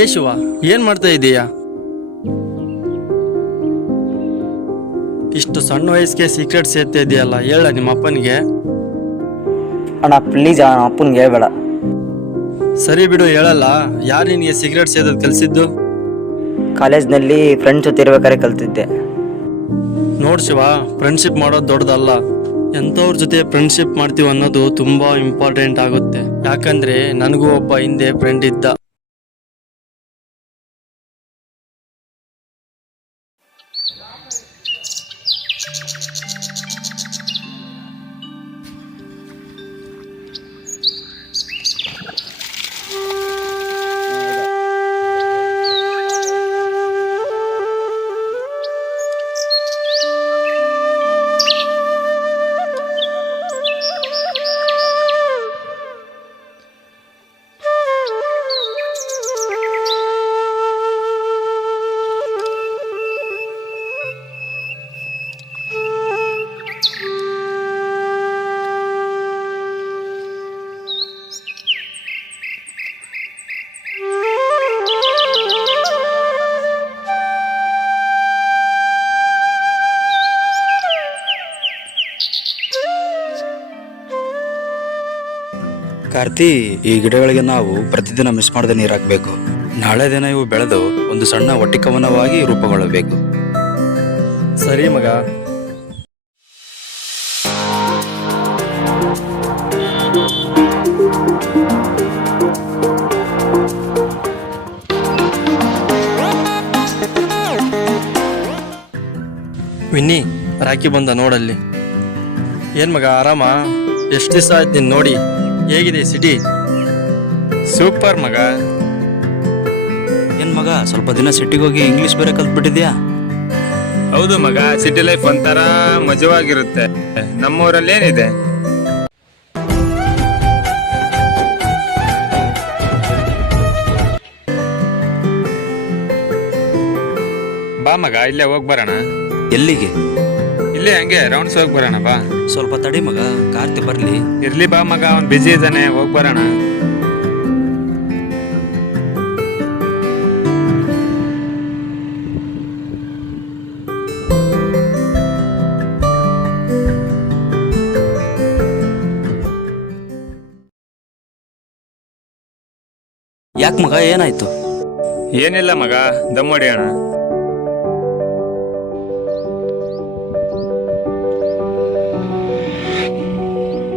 ಏ ಶಿವ, ಏನ್ ಮಾಡ್ತಾ ಇದೀಯಾ? ಇಷ್ಟು ಸಣ್ಣ ವಯಸ್ಸಿಗೆ ಸೀಕ್ರೆಟ್ ಸೇರ್ತಾ ಇದೆಯಲ್ಲ, ಹೇಳ ನಿಮ್ಮ ಅಪ್ಪನಿಗೆ. ಅಣ್ಣ ಪ್ಲೀಸ್ ಅಣ್ಣ, ಅಪ್ಪನಿಗೆ ಹೇಳ್ಬೇಡ. ಸರಿ ಬಿಡು, ಹೇಳಲ್ಲ. ಯಾರು ನಿನಗೆ ಸಿಗರೇಟ್ ಸೇದೋದು ಕಲಿಸಿದ್ದು? ಕಾಲೇಜ್ನಲ್ಲಿ ಫ್ರೆಂಡ್ಸ್ ಜೊತೆ ಇರ್ಬೇಕಾದ್ರೆ ಕಲ್ತಿದ್ದೆ. ನೋಡ್ ಶಿವ, ಫ್ರೆಂಡ್ಶಿಪ್ ಮಾಡೋದು ದೊಡ್ಡದಲ್ಲ. ಎಂಥವ್ರ ಜೊತೆ ಫ್ರೆಂಡ್ಶಿಪ್ ಮಾಡ್ತೀವಿ ಅನ್ನೋದು ತುಂಬಾ ಇಂಪಾರ್ಟೆಂಟ್ ಆಗುತ್ತೆ. ಯಾಕಂದ್ರೆ ನನಗೂ ಒಬ್ಬ ಹಿಂದೆ ಫ್ರೆಂಡ್ ಇದ್ದ. ಕಾರ್ತಿ, ಈ ಗಿಡಗಳಿಗೆ ನಾವು ಪ್ರತಿದಿನ ಮಿಸ್ ಮಾಡದೆ ನೀರು ಹಾಕಬೇಕು. ನಾಳೆ ದಿನ ಇವು ಬೆಳೆದು ಒಂದು ಸಣ್ಣ ಒಟ್ಟಿಕವನವಾಗಿ ರೂಪುಗೊಳ್ಳಬೇಕು. ಸರಿ ಮಗ. ವಿನ್ನಿ, ರಾಕಿ ಬಂದ ನೋಡಲ್ಲಿ. ಏನ್ ಮಗ, ಆರಾಮ? ಎಷ್ಟು ದಿವಸ ಆಯ್ತು ನೀನು ನೋಡಿ. ಹೇಗಿದೆ ಸಿಟಿ? ಸೂಪರ್ ಮಗ. ಏನ್ ಮಗ, ಸ್ವಲ್ಪ ದಿನ ಸಿಟಿಗೆ ಹೋಗಿ ಇಂಗ್ಲಿಷ್ ಬೇರೆ ಕಲ್ತ್ಬಿಟ್ಟಿದ್ಯಾ? ಹೌದು ಮಗ, ಸಿಟಿ ಲೈಫ್ ಒಂಥರ ಮಜವಾಗಿರುತ್ತೆ. ನಮ್ಮೂರಲ್ಲಿ ಏನಿದೆ? ಬಾ ಮಗ, ಇಲ್ಲೇ ಹೋಗಿ ಬರೋಣ. ಎಲ್ಲಿಗೆ? ಇಲ್ಲೇ ಹಂಗೆ ರೌಂಡ್ಸ್ ಹೋಗಿ ಬರೋಣ ಬಾ. ಸ್ವಲ್ಪ ತಡಿ ಮಗ, ಕಾರ್ತಿ ಬರ್ಲಿ. ಇರ್ಲಿ ಬಾ ಮಗ, ಅವ್ನು ಬಿಜಿ ಇದ್ದಾನೆ, ಹೋಗಿ ಬರೋಣ. ಯಾಕೆ ಮಗ, ಏನಾಯ್ತು? ಏನಿಲ್ಲ ಮಗ, ದಮ್ ಹೊಡಿಯೋಣ.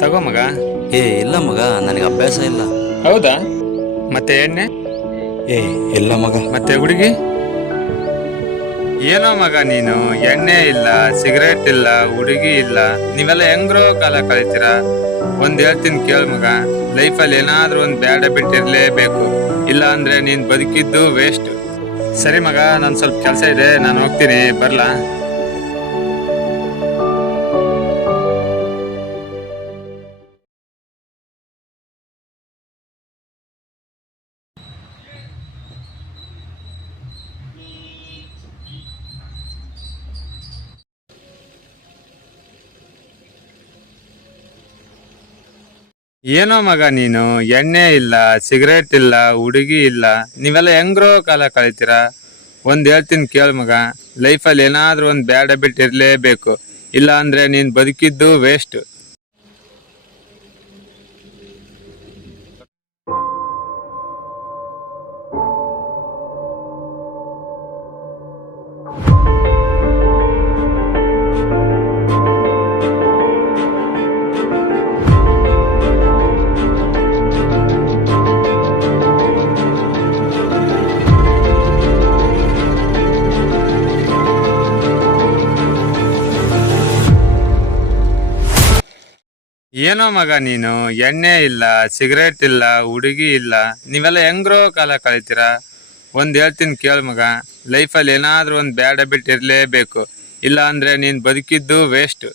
ತಗೋ ಮಗ. ಇಲ್ಲ ಮಗ, ನನಗೆ ಅಭ್ಯಾಸ ಇಲ್ಲ. ಹೌದಾ? ಮತ್ತೆ ಎಣ್ಣೆ? ಇಲ್ಲ ಮಗ. ಮತ್ತೆ ಹುಡುಗಿ? ಏನೋ ಮಗ ನೀನು, ಎಣ್ಣೆ ಇಲ್ಲ, ಸಿಗರೇಟ್ ಇಲ್ಲ, ಹುಡುಗಿ ಇಲ್ಲ, ನೀವೆಲ್ಲ ಹೆಂಗ್ರೋ ಕಾಲ ಕಳಿತೀರಾ? ಒಂದ್ ಹೇಳ್ತೀನಿ ಕೇಳ್ ಮಗ, ಲೈಫಲ್ಲಿ ಏನಾದ್ರೂ ಒಂದ್ ಬ್ಯಾಡ್ ಹ್ಯಾಬಿಟ್ ಇರ್ಲೇಬೇಕು. ಇಲ್ಲ ಅಂದ್ರೆ ನೀನ್ ಬದುಕಿದ್ದು ವೇಸ್ಟ್. ಸರಿ ಮಗ, ನನ್ ಸ್ವಲ್ಪ ಕೆಲಸ ಇದೆ, ನಾನು ಹೋಗ್ತೀನಿ, ಬರ್ಲಾ? ಏನೋ ಮಗ ನೀನು, ಎಣ್ಣೆ ಇಲ್ಲ, ಸಿಗರೇಟ್ ಇಲ್ಲ, ಹುಡುಗಿ ಇಲ್ಲ, ನೀವೆಲ್ಲ ಹೆಂಗ್ರೋ ಕಾಲ ಕಳಿತೀರಾ? ಒಂದ್ ಹೇಳ್ತೀನಿ ಕೇಳ್ ಮಗ, ಲೈಫಲ್ಲಿ ಏನಾದ್ರೂ ಒಂದ್ ಬ್ಯಾಡ್ ಹ್ಯಾಬಿಟ್ ಇರ್ಲೇಬೇಕು, ಇಲ್ಲ ಅಂದ್ರೆ ನೀನ್ ಬದುಕಿದ್ದು ವೇಸ್ಟ್. ಏನೋ ಮಗ ನೀನು, ಎಣ್ಣೆ ಇಲ್ಲ, ಸಿಗರೇಟ್ ಇಲ್ಲ, ಹುಡುಗಿ ಇಲ್ಲ, ನೀವೆಲ್ಲ ಹೆಂಗ್ರೋ ಕಾಲ ಕಳಿತೀರಾ? ಒಂದ್ ಹೇಳ್ತೀನಿ ಕೇಳ್ ಮಗ, ಲೈಫಲ್ಲಿ ಏನಾದ್ರೂ ಒಂದ್ ಬ್ಯಾಡ್ ಹ್ಯಾಬಿಟ್ ಇರ್ಲೇಬೇಕು, ಇಲ್ಲ ಅಂದ್ರೆ ನೀನ್ ಬದುಕಿದ್ದು ವೇಸ್ಟ್.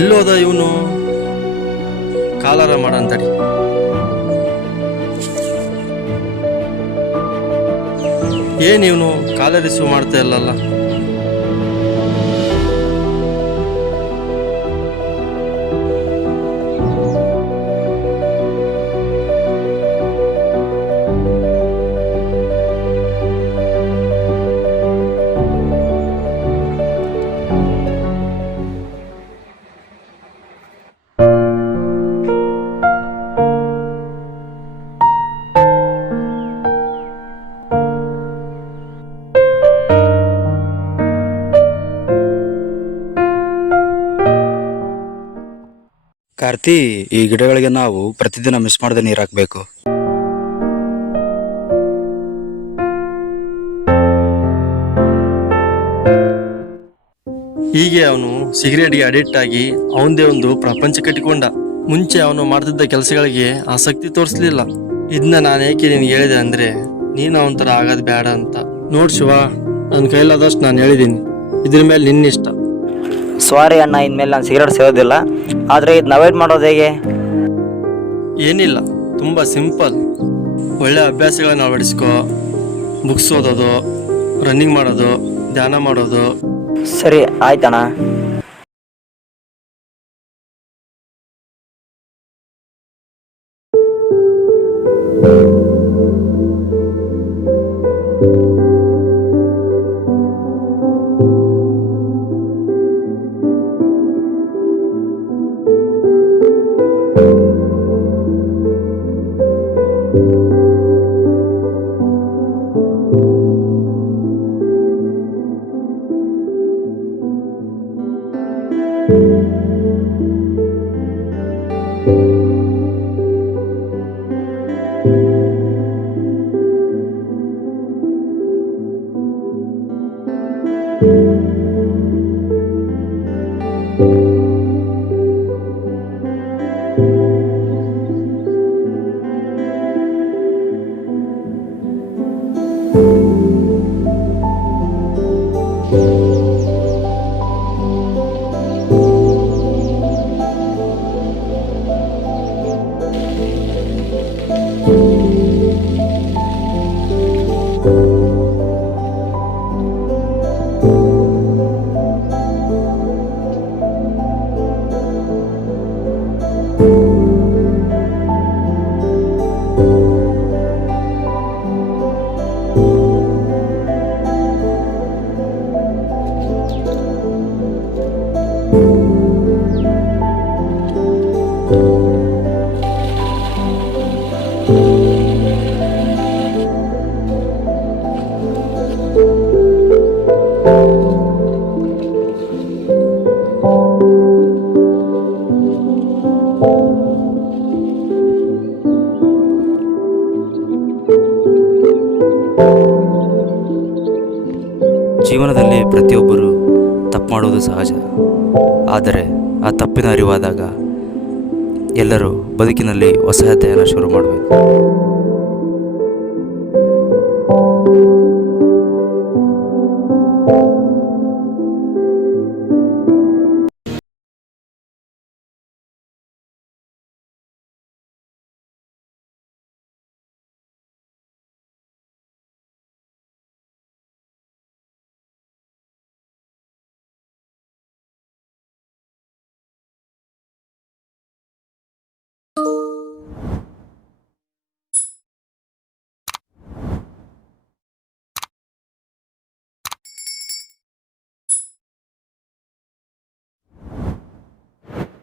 ಎಲ್ಲೋದ ಇವನು? ಕಾಲಾರ ಮಾಡಂತಡಿ. ಏನ್ ಇವನು ಕಾಲ ರಿಸೀವ್ ಮಾಡ್ತಾ ಇಲ್ಲಲ್ಲ? ಕಾರ್ತಿ, ಈ ಗಿಡಗಳಿಗೆ ನಾವು ಪ್ರತಿದಿನ ಮಿಸ್ ಮಾಡದೆ ನೀರು ಹಾಕ್ಬೇಕು. ಹೀಗೆ ಅವನು ಸಿಗರೇಟ್ಗೆ ಅಡಿಕ್ಟ್ ಆಗಿ ಅವನದೇ ಒಂದು ಪ್ರಪಂಚ ಕಟ್ಟಿಕೊಂಡ. ಮುಂಚೆ ಅವನು ಮಾಡ್ತಿದ್ದ ಕೆಲಸಗಳಿಗೆ ಆಸಕ್ತಿ ತೋರಿಸ್ಲಿಲ್ಲ. ಇದನ್ನ ನಾನು ಏಕೆ ನಿನ್ಗೆ ಹೇಳಿದೆ ಅಂದ್ರೆ, ನೀನು ಅವನ ಥರ ಆಗೋದು ಬೇಡ ಅಂತ. ನೋಡ್ ಶಿವ, ನನ್ನ ಕೈಲಾದಷ್ಟು ನಾನು ಹೇಳಿದ್ದೀನಿ, ಇದ್ರ ಮೇಲೆ ನಿನ್ನಿಷ್ಟ. ಸಾರಿ ಅಣ್ಣ, ಇನ್ಮೇಲೆ ನಾನು ಸಿಗರೇಟ್ ಸೇರೋದಿಲ್ಲ. ಆದರೆ ಇದನ್ನ ಅವಾಯ್ಡ್ ಮಾಡೋದು ಹೇಗೆ? ಏನಿಲ್ಲ, ತುಂಬ ಸಿಂಪಲ್. ಒಳ್ಳೆ ಅಭ್ಯಾಸಗಳನ್ನ ಅಳವಡಿಸ್ಕೋ. ಬುಕ್ಸ್ ಓದೋದು, ರನ್ನಿಂಗ್ ಮಾಡೋದು, ಧ್ಯಾನ ಮಾಡೋದು. ಸರಿ ಆಯ್ತಣ್ಣ. ಜೀವನದಲ್ಲಿ ಪ್ರತಿಯೊಬ್ಬರು ತಪ್ಪು ಮಾಡೋದು ಸಹಜ. ಆದರೆ ಆ ತಪ್ಪಿನ ಅರಿವಾದಾಗ ಎಲ್ಲರೂ ಬದುಕಿನಲ್ಲಿ ಹೊಸ ಅಧ್ಯಾಯನ ಶುರು ಮಾಡಬೇಕು.